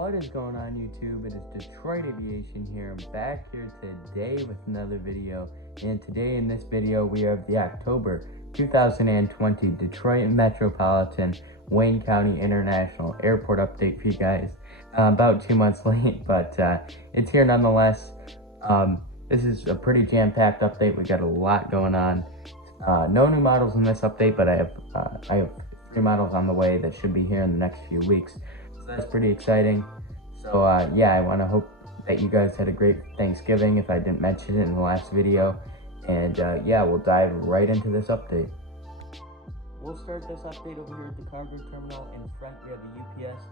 What is going on, YouTube? It is Detroit Aviation here. I'm back here today with another video. And today in this video, we have the October 2020 Detroit Metropolitan Wayne County International Airport update for you guys. About 2 months late, but it's here nonetheless. This is a pretty jam-packed update. We got a lot going on. No new models in this update, but I have 3 models on the way that should be here in the next few weeks. So that's pretty exciting. So yeah, I want to hope that you guys had a great Thanksgiving if I didn't mention it in the last video. And yeah, we'll dive right into this update. We'll start this update over here at the cargo terminal. In front, we have the UPS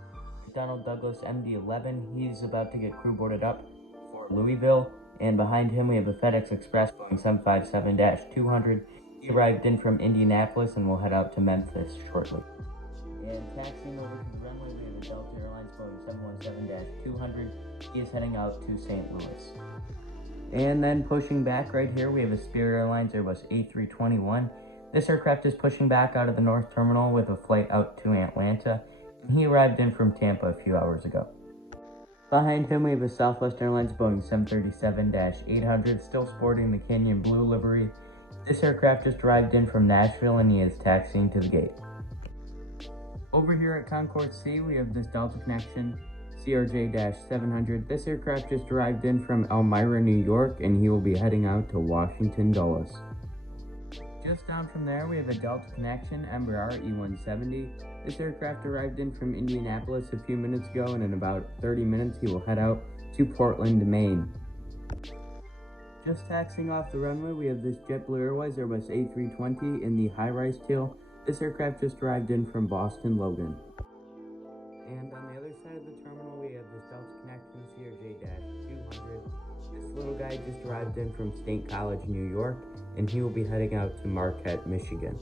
McDonnell Douglas MD-11. He's about to get crew boarded up for Louisville. And behind him, we have a Fedex Express Boeing 757-200. He arrived in from Indianapolis and will head out to Memphis shortly. And taxiing over to the runway, we have a Delta Airlines Boeing 717-200. He is heading out to St. Louis. And then pushing back right here, we have a Spirit Airlines Airbus A321. This aircraft is pushing back out of the North Terminal with a flight out to Atlanta. And he arrived in from Tampa a few hours ago. Behind him, we have a Southwest Airlines Boeing 737-800, still sporting the Canyon Blue livery. This aircraft just arrived in from Nashville and he is taxiing to the gate. Over here at Concourse C, we have this Delta Connection CRJ-700. This aircraft just arrived in from Elmira, New York, and he will be heading out to Washington Dulles. Just down from there, we have a Delta Connection Embraer E170. This aircraft arrived in from Indianapolis a few minutes ago, and in about 30 minutes, he will head out to Portland, Maine. Just taxiing off the runway, we have this JetBlue Airways Airbus A320 in the high-rise tail. This aircraft just arrived in from Boston Logan. And on the other side of the terminal, we have this Delta Connection CRJ-200. This little guy just arrived in from State College, New York, and he will be heading out to Marquette, Michigan.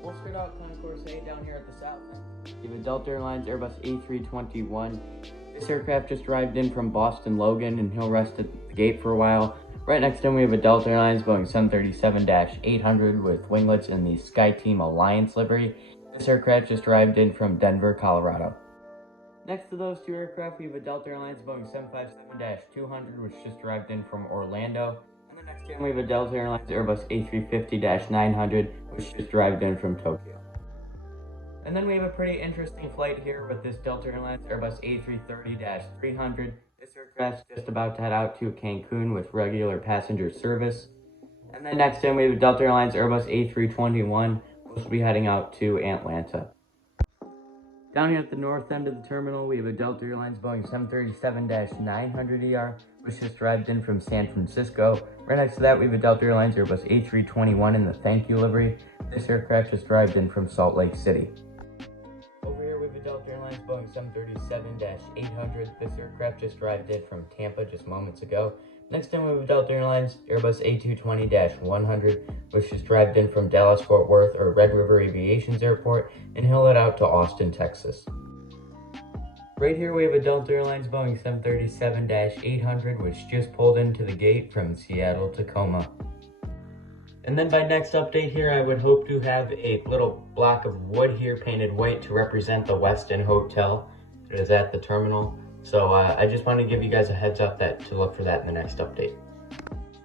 We'll start out Concourse A down here at the south end. We have a Delta Airlines Airbus A321. This aircraft just arrived in from Boston Logan, and he'll rest at the gate for a while. Right next to him, we have a Delta Airlines Boeing 737-800 with winglets in the SkyTeam Alliance livery. This aircraft just arrived in from Denver, Colorado. Next to those two aircraft, we have a Delta Airlines Boeing 757-200, which just arrived in from Orlando. And the next to him, we have a Delta Airlines Airbus A350-900, which just arrived in from Tokyo. And then we have a pretty interesting flight here with this Delta Airlines Airbus A330-300. This aircraft's just about to head out to Cancun with regular passenger service. And then next to him, we have a Delta Airlines Airbus A321, which will be heading out to Atlanta. Down here at the north end of the terminal, we have a Delta Airlines Boeing 737-900ER, which just arrived in from San Francisco. Right next to that, we have a Delta Airlines Airbus A321 in the Thank You livery. This aircraft just arrived in from Salt Lake City. Over here, we have a Delta Airlines Boeing 737-800. This aircraft just arrived in from Tampa just moments ago. Next time, we have a Delta Airlines Airbus A220-100, which just arrived in from Dallas-Fort Worth or Red River Aviation's airport, and he'll head out to Austin, Texas. Right here, we have a Delta Airlines Boeing 737-800, which just pulled into the gate from Seattle, Tacoma. And then by next update here, I would hope to have a little block of wood here painted white to represent the Westin Hotel that is at the terminal. So I just want to give you guys a heads up to look for that in the next update.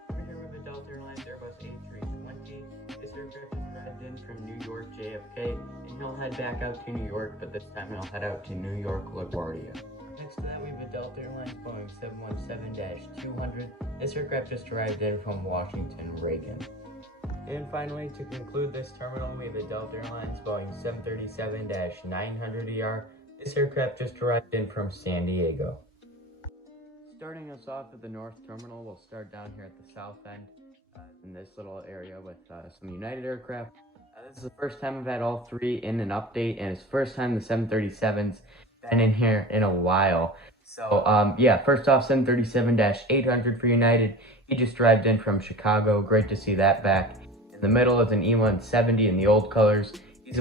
We're here with the Delta Airlines Airbus A320. This aircraft is arrived in from New York JFK, and he'll head back out to New York, but this time he'll head out to New York LaGuardia. Next to that, we have a Delta Airlines Boeing 717-200. This aircraft just arrived in from Washington Reagan. And finally, to conclude this terminal, we have a Delta Airlines Boeing 737-900ER. This aircraft just arrived in from San Diego. Starting us off at the North Terminal, we'll start down here at the south end in this little area with some United aircraft. This is the first time I've had all 3 in an update, and it's the first time the 737's been in here in a while. So yeah, first off, 737-800 for United. He just arrived in from Chicago. Great to see that back. In the middle is an E170 in the old colors. He's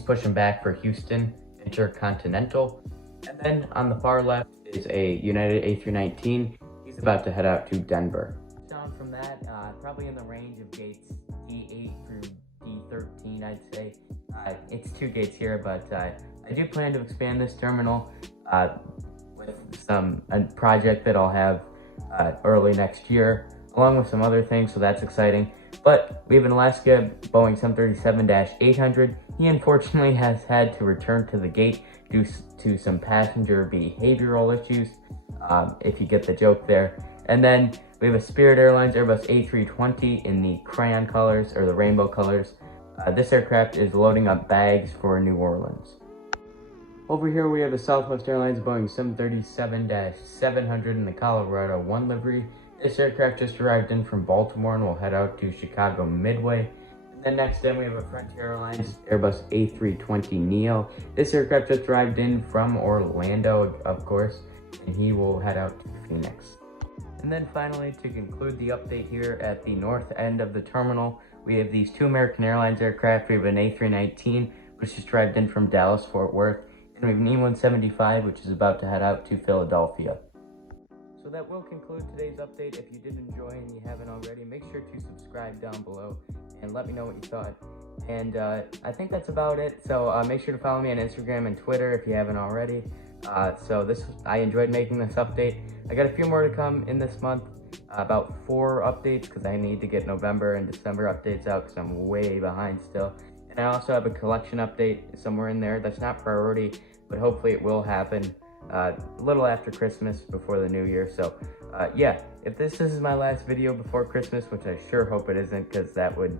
pushing back for Houston Intercontinental. And then on the far left is a United A319. He's about to head out to Denver. Down from that, probably in the range of gates D8 through D13, I'd say. It's 2 gates here, but I do plan to expand this terminal with a project that I'll have early next year, along with some other things, so that's exciting. But we have an Alaska Boeing 737-800. He unfortunately has had to return to the gate due to some passenger behavioral issues, if you get the joke there. And then we have a Spirit Airlines Airbus A320 in the crayon colors, or the rainbow colors. This aircraft is loading up bags for New Orleans. Over here we have a Southwest Airlines Boeing 737-700 in the Colorado 1 livery. This aircraft just arrived in from Baltimore and will head out to Chicago Midway. And then next in we have a Frontier Airlines Airbus A320neo. This aircraft just arrived in from Orlando, of course, and he will head out to Phoenix. And then finally, to conclude the update here at the north end of the terminal, we have these two American Airlines aircraft. We have an A319, which just arrived in from Dallas, Fort Worth, and we have an E175, which is about to head out to Philadelphia. So that will conclude today's update. If you did enjoy and you haven't already, make sure to subscribe down below and let me know what you thought. And I think that's about it. So make sure to follow me on Instagram and Twitter if you haven't already. I enjoyed making this update. I got a few more to come in this month, about 4 updates, because I need to get November and December updates out because I'm way behind still. And I also have a collection update somewhere in there that's not priority, but hopefully it will happen a little after Christmas, before the new year. So yeah, if this is my last video before Christmas, which I sure hope it isn't, because that would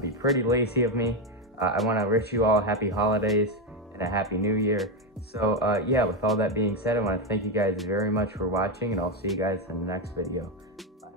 be pretty lazy of me, I want to wish you all happy holidays and a happy new year. So yeah, with all that being said, I want to thank you guys very much for watching, and I'll see you guys in the next video. Bye.